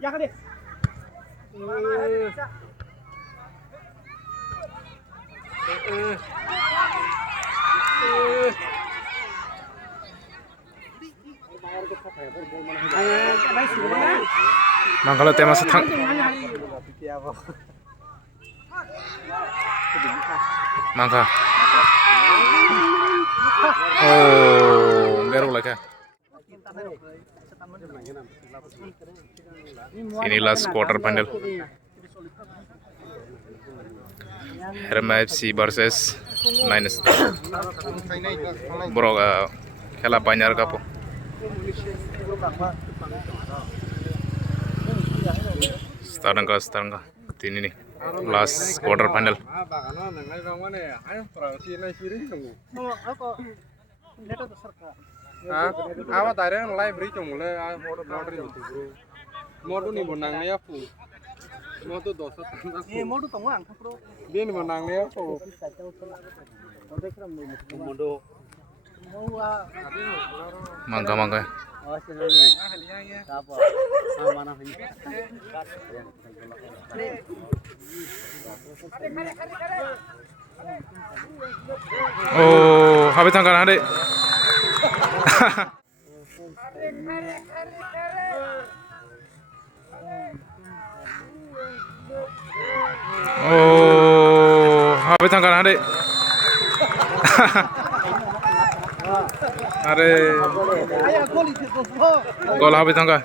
Ya kan deh. Mangkala tema setang. Mangka. Oh, gerul lagi. Inilah quarter final. Herma FC versus Nine Star. Bro, खेला पाइनार का पो. Staranga. Ini nih. Last quarter final. Apa tadi yang live berita mulai modal nih benang nih apa? Modal dosa. Modal tengah bro. Dia nih benang nih apa? Mangga. Oh, habis tangkar ada. Oh, habis tangkar ada. Are. Gol habis tangkar.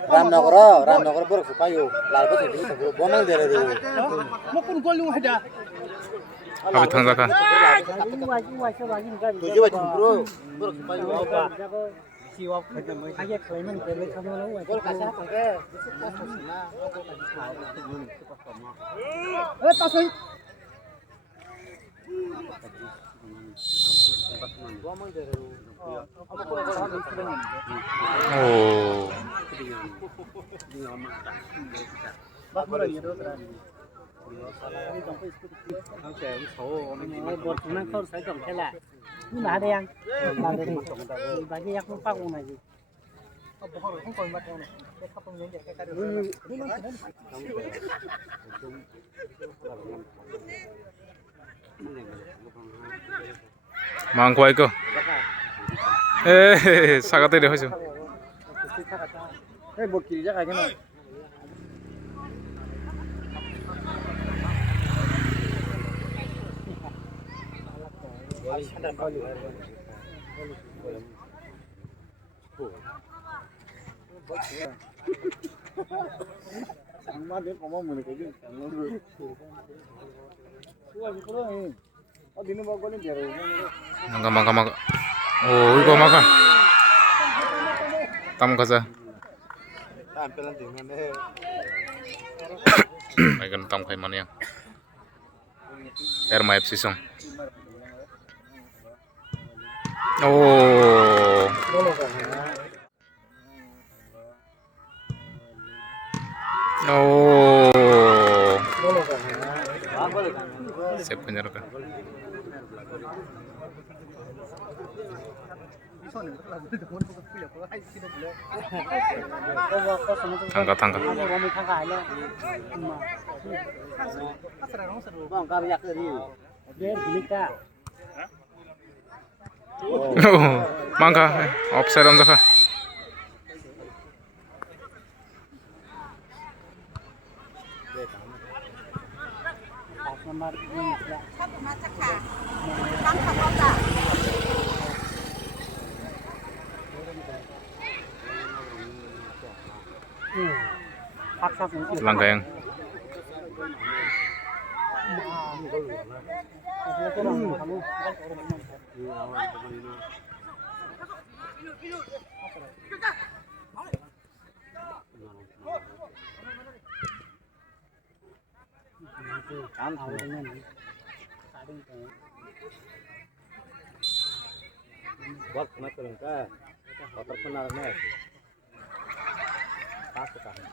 Ramnagar पर सुपायो लाल को सेटिंग तो बोमल दे रहे हो Mukun gol yung ada. Habis tangkar kan. तुझे बच्चों ब्रो पर सुपायो apa Siwap aja klaiman tele kamu lalu. gol kasih apa ke Tasay. बोमल दे रहे हो Oh. Bertunang kau saya jom kela. Ini ada yang bagi yang lupa mau lagi. Không còn mặt này. Cái khắp không những cái Mangkuai ko. Sagate deh hojo. buat kiri aja kayaknya. Sama dia ngomong mana kayak gini. Oh, dino bawa golin biar. Mangga. Oh, iko maka. Tam kaza. tampilan di mana Ayan tam kay man yang. Herma FC song. Oh. Oh. Siap penyerkan. Tangga. Mangga, offside on the Langgeng. buat kena kerengka kotor kenalnya pas sekarang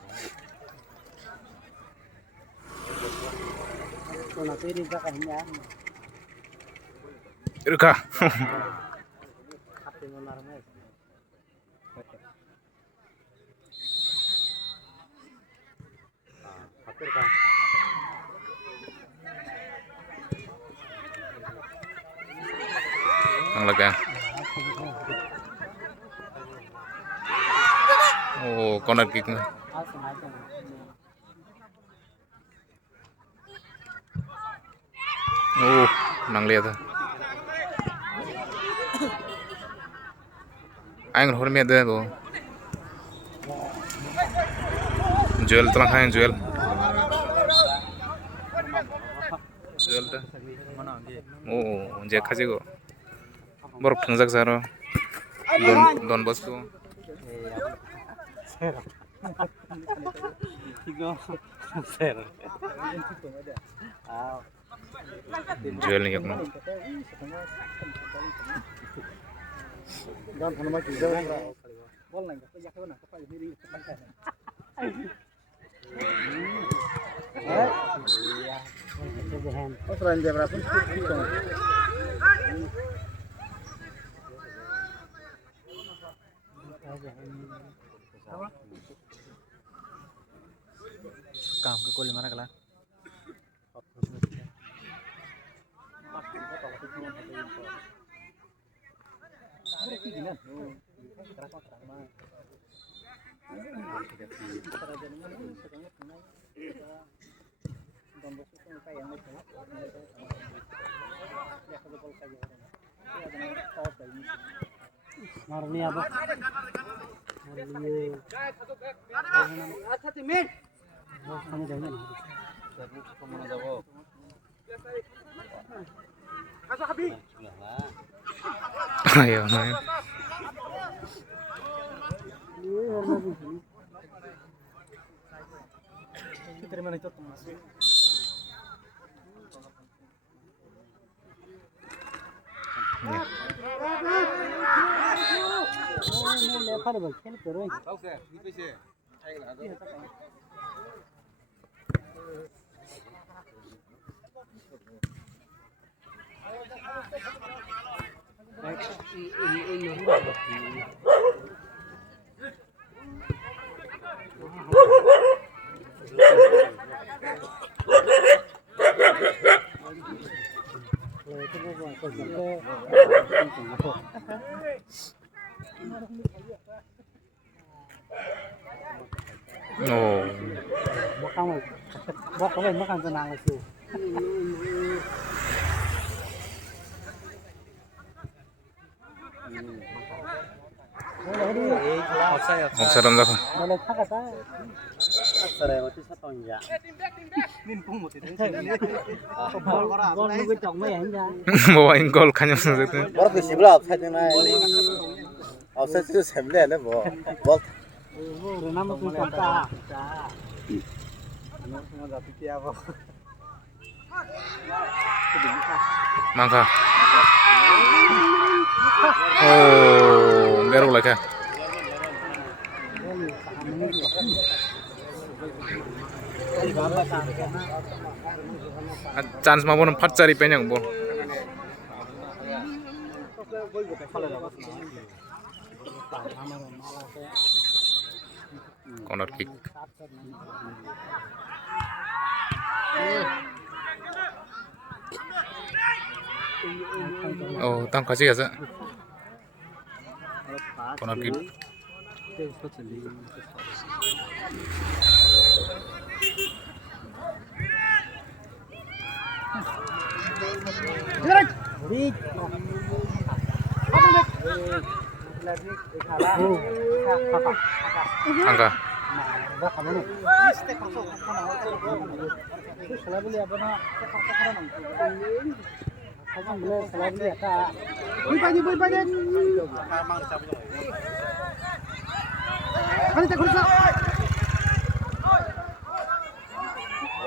nanti di belakangnya Irka. Hati menar mes. Hampir kan. Ang laga. Oh, corner kick na. Oh, nang lihat. Aing hor me de do. Joel telah kain Joel. Joel dah. Oh, je kaji go. Baru pengjak zaro. Don bosku. Tiga. Ser. Joel ni yakno. Dan nama juga. Bol nang ka yak na ka ni ri ka ka. Osran je berapa? Kam ke kuli mana kala? Marni apa? Marni. Acha timin. Kami jangan. Kemana jauh? Kasih habis. Ayo, main. Terima kasih Thomas. Oh. Makan senang itu. Offside ram dakha. Boleh tak kata? Offside mati satu ya. Bol nugu chong mai anja. Bawa gol kanyam sakte. Baru tu sibla offside na. Offside tu semble le bo. Bol. Oh, nama tu kata. Mangka. Oh, baru lagi. Chance ma bon phat chari penyang bo. Corner kick. Oh, tam kasih gasa. Corner kick. Angka.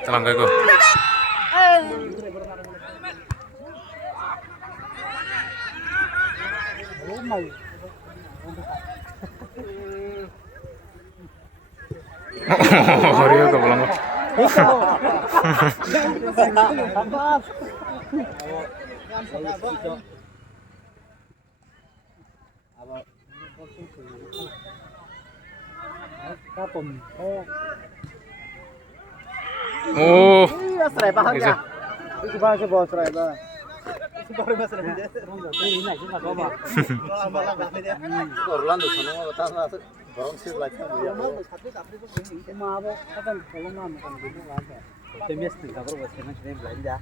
Telangga ko. Rio ka belum. Cá tùm thế Oh, serai ba bisa. itu ba se bo serai ba Rồi mà sẽ không được cái này chúng ta có mà Orlando sana ma bata na boron se like mà bố các con có mà còn cái đó là cái miếng thịt đó có thể nó sẽ lấy ra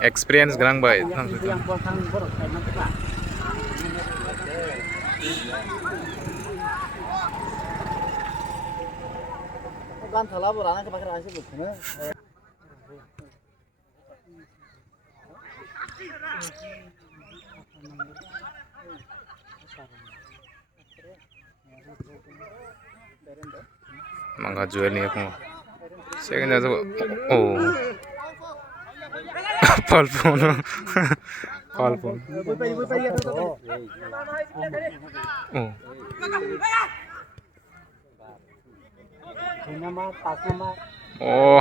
Experience gerang baik. yang buat sang baru saya nanti pak kan thala bo rana ke pakhre ase bukh na Mangga jual ni aku. Second jatuh. Oh. Palpon. Palpon. Oh. nama pas nama Oh.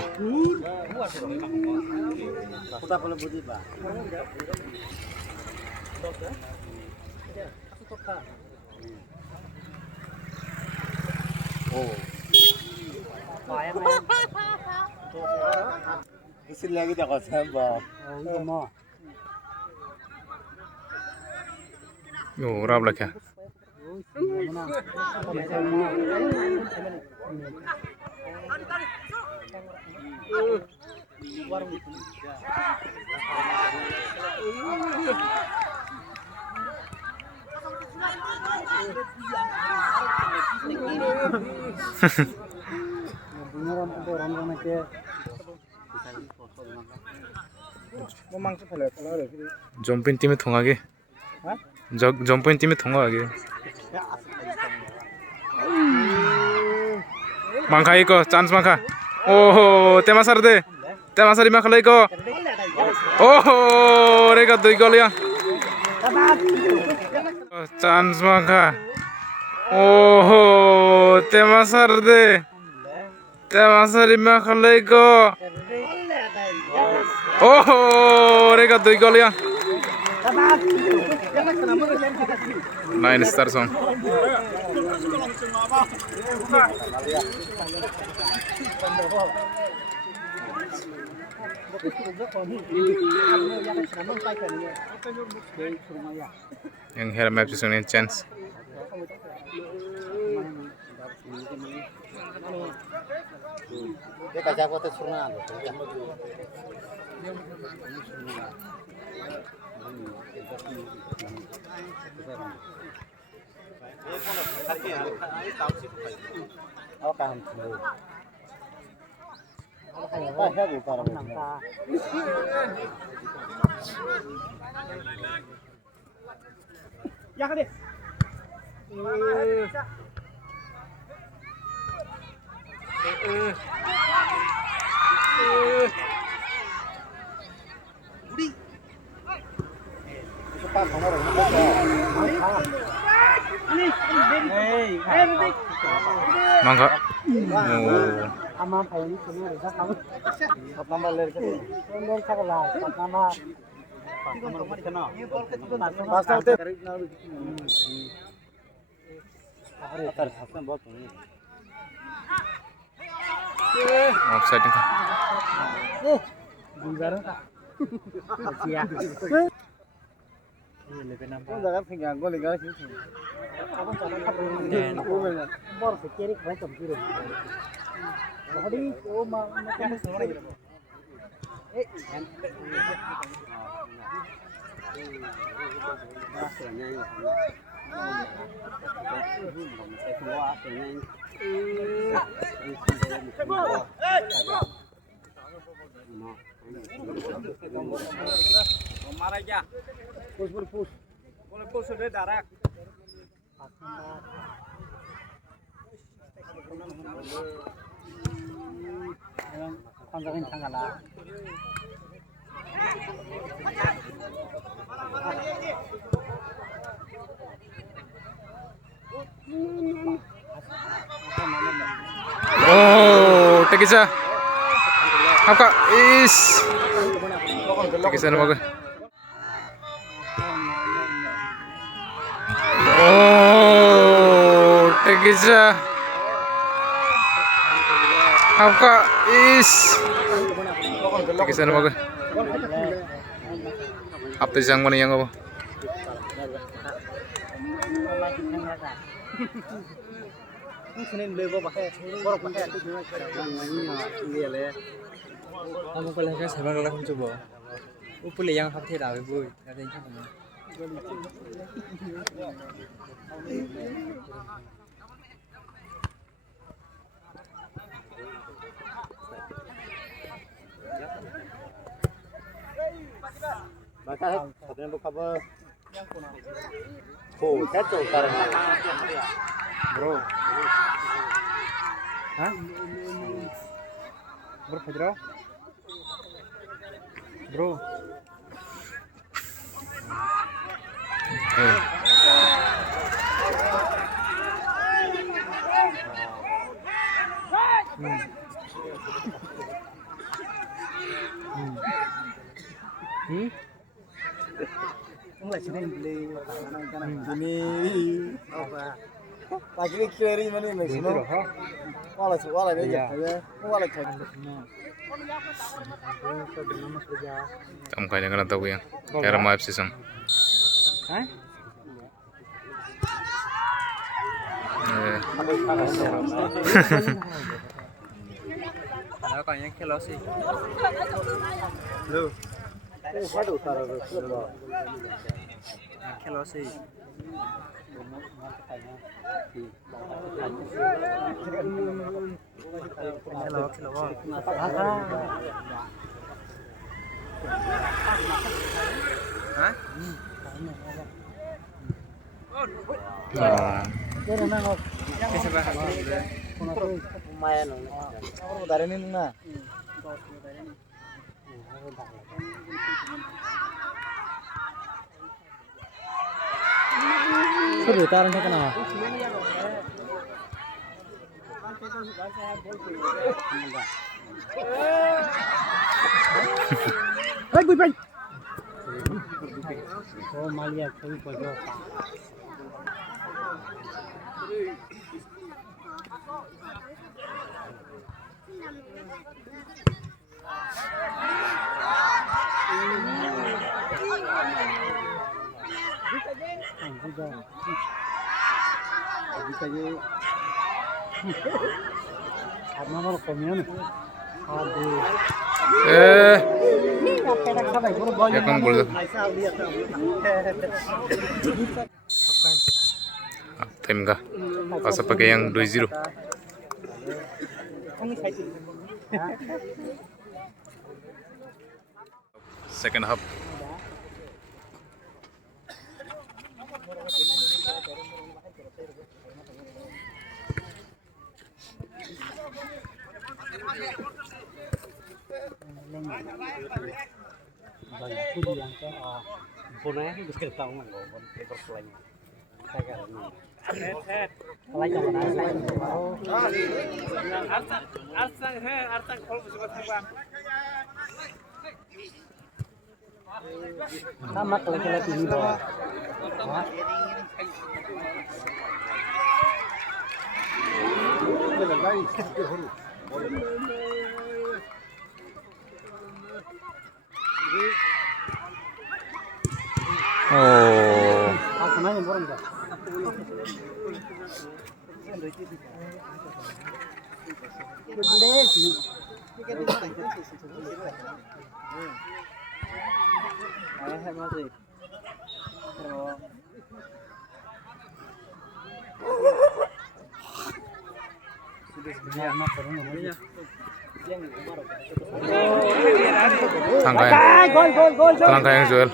kota pala budi ba oh bayang isil lagi ta ko samba oh mau Yo, rab lah kya? Jumping team itu ngage. Jumping team itu ngage. Mangka iko, chance mangka. Oh, temasar de. Temasari mangka iko. Oh, rega doi gol ya. Chance mangka. Oh, temasar de. Temasari mangka iko. Oh, rega doi gol ya. 9 star song. Yang hera map sung chance. ye ka ja ko te surna alo Aku kan dulu. Apa ya bukan orang. Ya kan deh. Cepat nomor Mangka. Oh. Ama phải đi xuống để ra không? Sat number ले के Lên chắc là sat nama. पास होते अरे फसना बहुत है Offside itu. Bulgar ka. Sia. वो जगह फिर गंगो लगा सी Ako sa bor se kiri kaya tumpiro. Body o ma na sa wala. Marah ya. Push push. Boleh push sudah darak. Pangkain tangala. Oh, tekisa. Apa? Is. Tekisa nama gue. Oh. Gija. Apa is? Kisan mo ko. Apte sang mo niyang apa? Senin beli bawa pakai, borok pakai itu gimana? Ini le. Kamu pala ka sabang la kum chubo. Upule yang hapte da be boy. Ada yang kamu. Maka satu yang buka ber. Oh, kacau sekarang. Bro. Hah? Bro Pedro. Bro. Enggak Senin beli Ini apa? lagi kiri mana ini semua. Wala ni ya. Wala cakap. Kamu kaya nga tahu yang. Era mo FC sang. Hah? Ada kan yang khelo sih. Lu. Waduh, taruh tu. Khelo sih. Hah? Kasi bakal Lumayan. Dari ini na. Sudah taruh ke nama. Hei, boy. Oh, Malia, kau pojok. Karena mau komian, aduh. Ya kamu boleh. Time kah? Pasal pakai yang 2-0. Second half. Sama laki-laki ini bawah. Oh. Aku nanya borong enggak? Tangkayang Joel.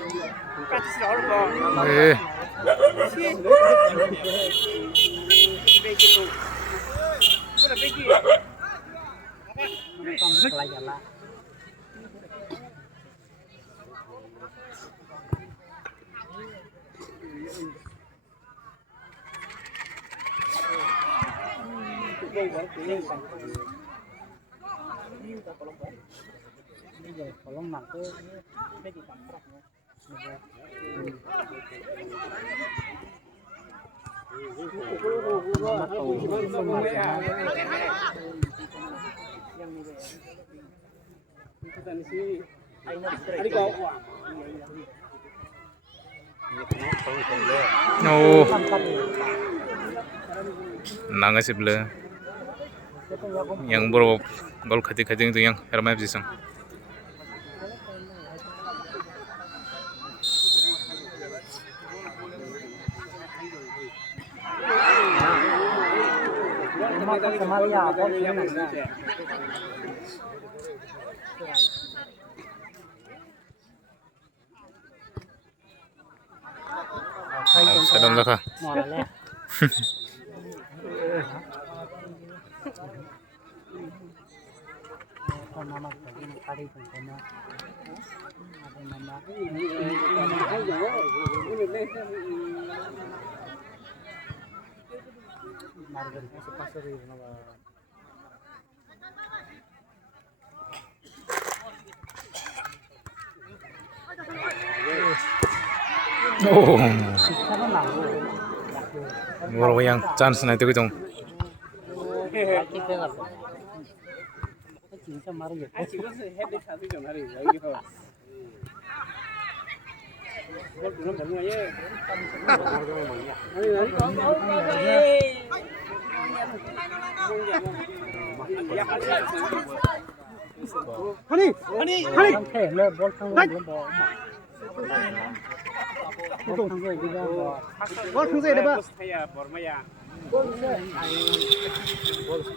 Kolong mangke ini dikontrak ya. Oh, nangis sebelah. Yang bro gol khati itu yang Hermap Jisung. Sedang dah. Oh, bro yang chance na itu gitu.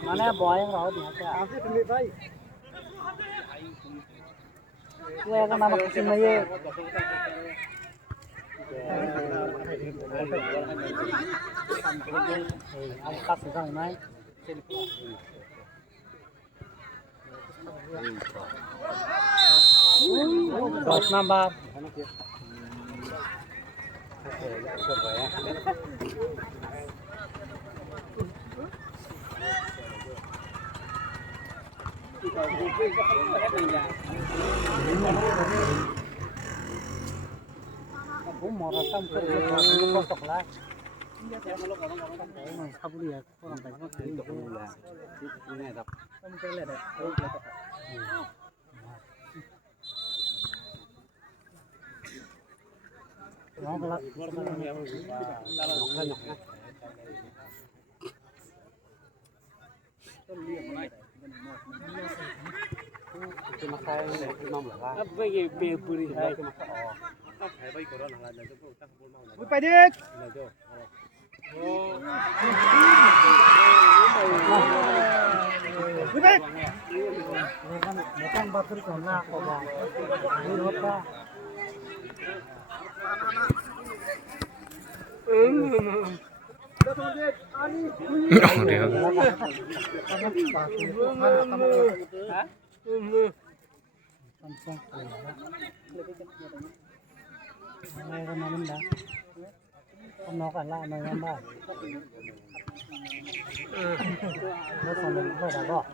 Mana boy yang rawat dia क्या ये का नाम किसी में ये angkat sedang naik 10 number aku mau rekam ke kotak lah sabun ya orang banyak ini ada kamu lihat ada mau kelak nó còn lại này em bảo nó còn mình phải đã bỏ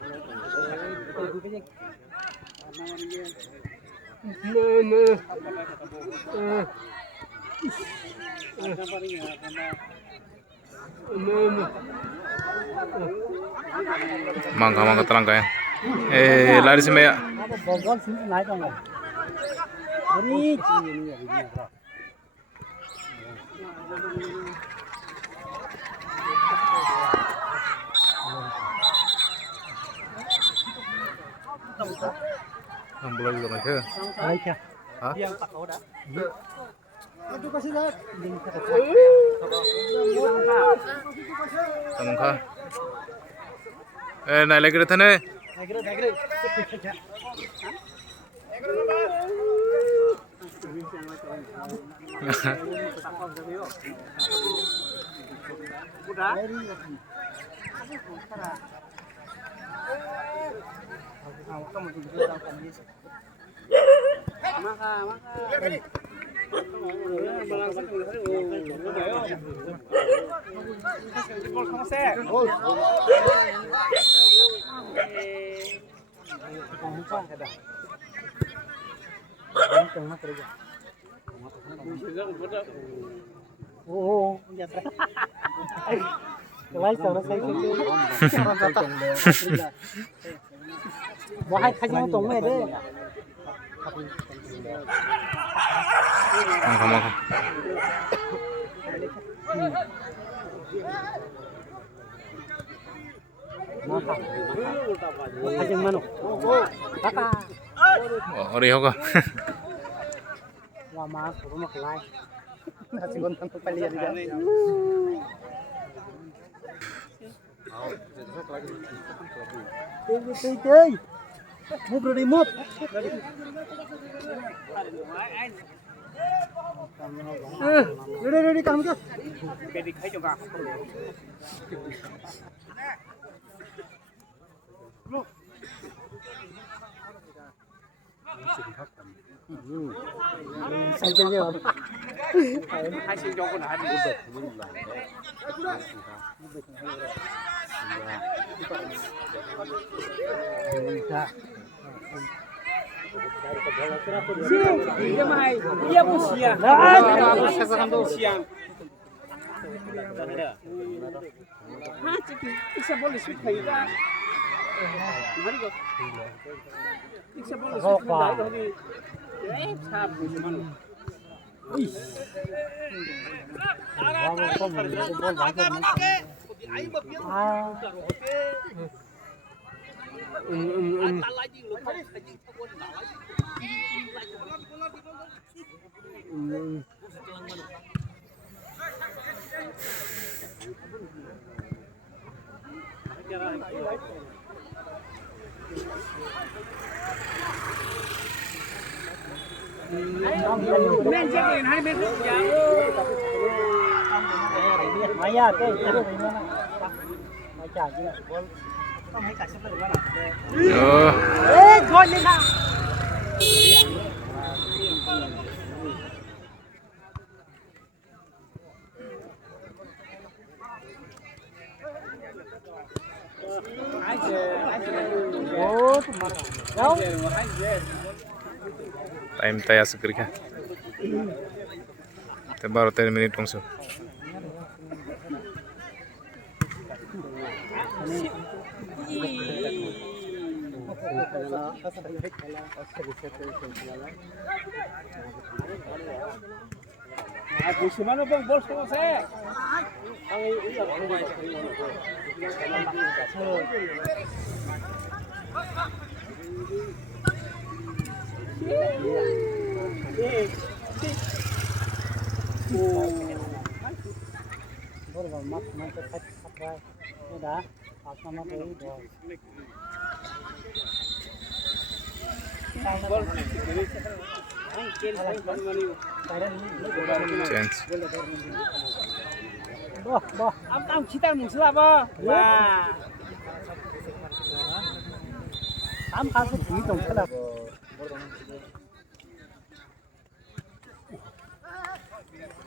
Mangga terangka ya. Lari sih ya. bogol sini naik dong ini Belum juga macam. baik ya Hah? yang tak kau dah aduh kasih dah Tamangka. Naik lagi ke sana. negeri udah Oh, ya tra. Kelai sana saya itu. Orang kata. Bahai kajang tong me deh. Makan. Kajang mana? Kata. Ori hoga. Wah mas, rumah kelai. Nasi gontang tu pali ada. Tei. Mau beri remote. Ready kamu tu. Ready khai juga. Saya jadi apa? Hai xin cho con hạt đi bật mình lại đấy. Iya mai, iya busia. Busia. Hah, bisa boleh sweet kayu kan? Gimana kok? Bisa boleh sweet kayu tadi. Sab gimana? Ih. Men jadi hari besok jam. Maya tu, itu mana? Macam je. Kau mai kasih pada mana? Oh. Gol ni lah. Oh, tu mana? Jauh. Time taya seger ka. Te 12-13 minit bangso. Di mana bang bol sama saya? Bor mak nanti kat dah apa nama tu bor. Chance. Boh. Am kita musuh apa? Wah. Am kasu di dong kala.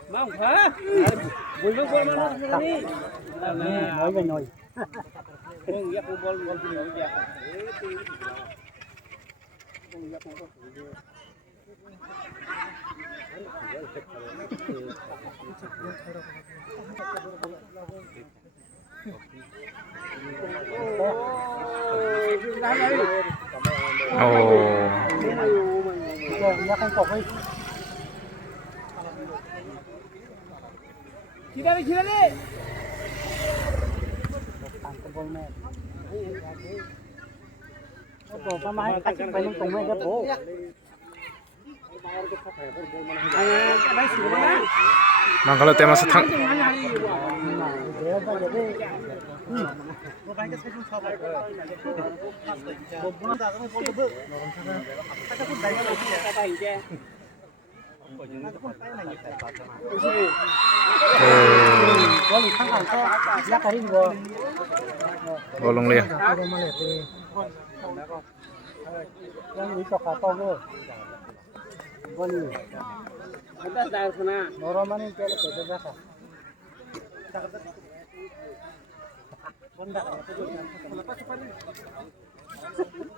Mau hả? Bùi với con nó đi. Nói về nói. Con giặc bol đi nói giặc. Con giặc bol. Oh. Giặc không cọc đi. Kita ni. Tangkap boleh. Apa pemain kacang paling tunggu aja po. Mang kalau tema setang. Bolong liya. Yang itu kata tu. Boli. Ada dah sana. Normal ni kalau kerja dah. Benda.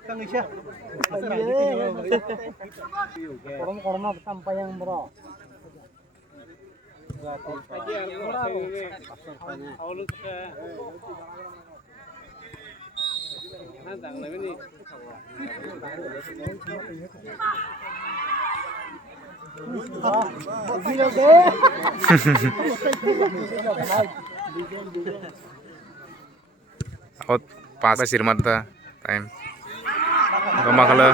Kang Isya. Korma sampai yang berapa? Out 5 sirmata time. Gama kala.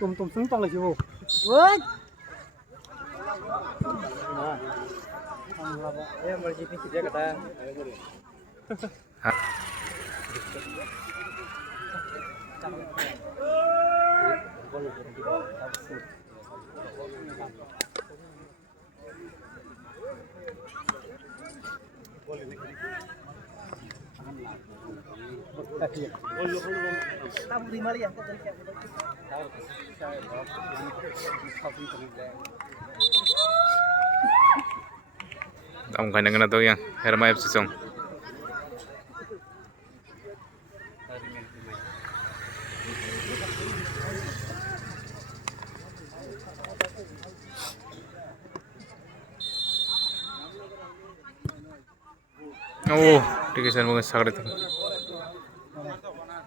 Tùm xuống trong là chịu. Ui. Em mau jadi kerja kata. Ông khai nâng tôi yang Herma FC song. Oh, dikesan banget sakit itu.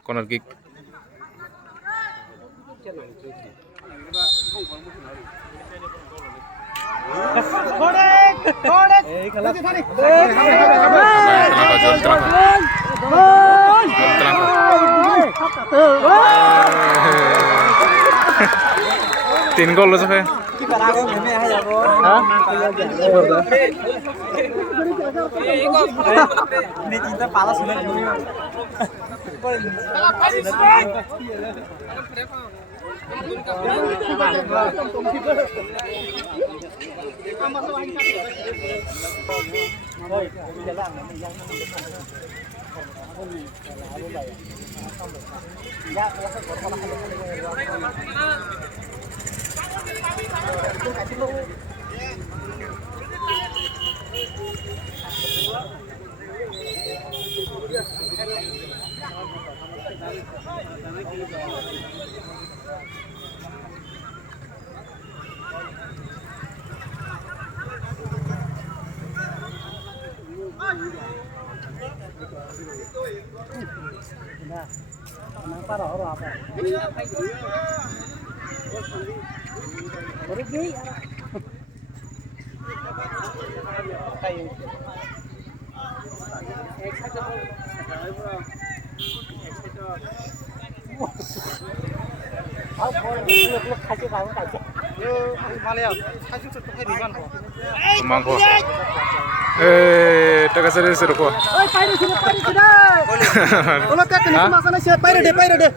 Corner kick. Tin gol loh sampai. Ini cinta palas bener. Kenapa roh apa? Pergi. Mangko. Taga serius ko. Oi, pairo sini. Kalau tak kena masalah siapa? Pairo deh.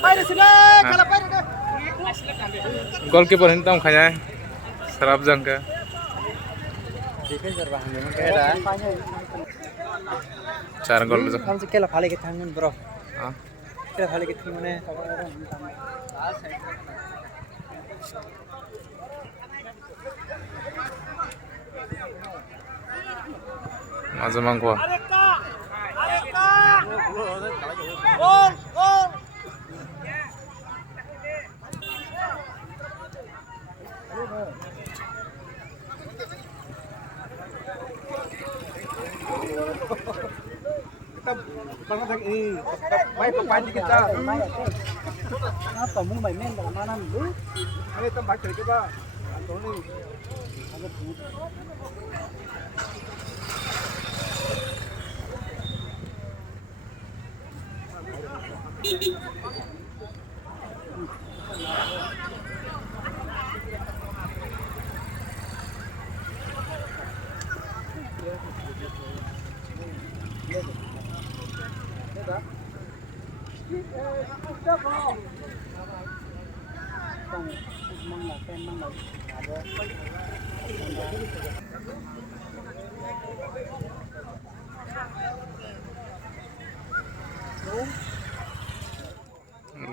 Pairo sini, kalau pairo deh. Goalkeeper hentam khaya. Sarap jangka. Defender bahan memang kayak ada. 4 gol jo. Kamu sekali kali kita tangan bro. Hah? Sekali kali kita mana? Mazam mangko. Gol. Bang ini, baik pemain kita. Apa mau main dalam mana dulu? Ini tempat kerja Pak. Antoni. mang là kem mang là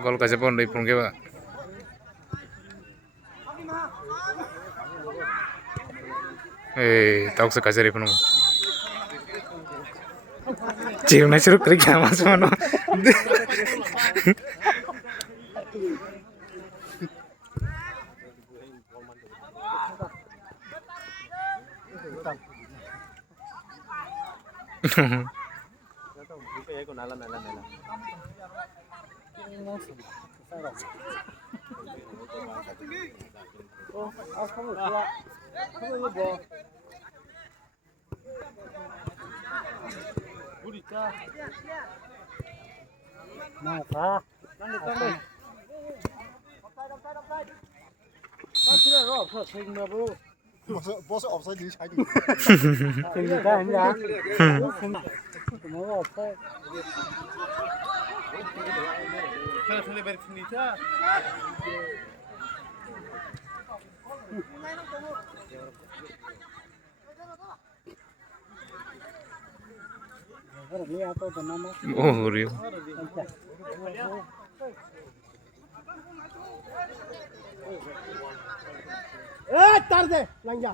gol kasi pon dari pun ke ba tahu sekali dari pun cium na suruh kerja mas mano nào cả 버스 없어야 돼 자기 그러니까 아니야 뭐가 없어 oh rio tarde lanja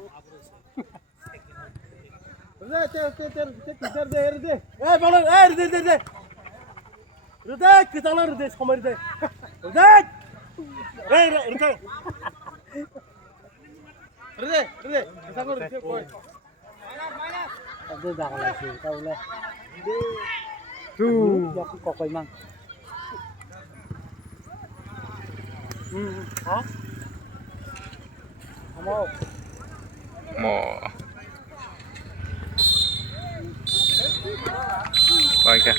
mau baik ya